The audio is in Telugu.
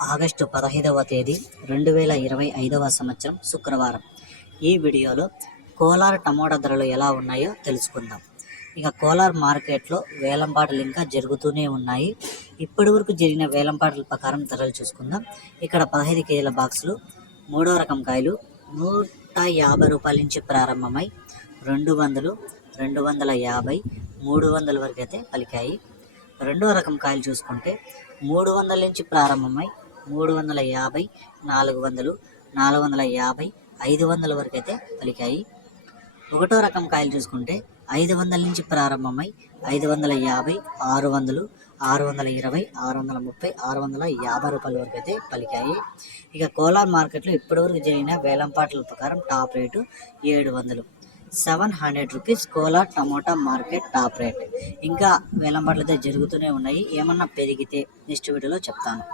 ఆగస్టు 15వ తేదీ 2025వ సంవత్సరం శుక్రవారం. ఈ వీడియోలో కోలార్ టమోటా ధరలు ఎలా ఉన్నాయో తెలుసుకుందాం. ఇక కోలార్ మార్కెట్లో వేలంపాటలు ఇంకా జరుగుతూనే ఉన్నాయి. ఇప్పటి వరకు జరిగిన వేలంపాటల ప్రకారం ధరలు చూసుకుందాం. ఇక్కడ 15 కేజీల బాక్సులు మూడో రకం కాయలు 150 రూపాయల నుంచి ప్రారంభమై 200, 250, 300 వరకు అయితే పలికాయి. రెండో రకం కాయలు చూసుకుంటే 300 నుంచి ప్రారంభమై 350, 400, 450, 500 వరకు అయితే పలికాయి. ఒకటో రకం కాయలు చూసుకుంటే 500 నుంచి ప్రారంభమై 550, 600, 620, 630, 650 రూపాయల వరకు అయితే పలికాయి. ఇక కోలార్ మార్కెట్లో ఇప్పటివరకు జరిగిన వేలంపాట్ల ప్రకారం top rate 700, 700 rupees Kolar tomato market top rate. ఇంకా వేలంపాట్లు అయితే జరుగుతూనే ఉన్నాయి. ఏమన్నా పెరిగితే నెక్స్ట్ వీడియోలో చెప్తాను.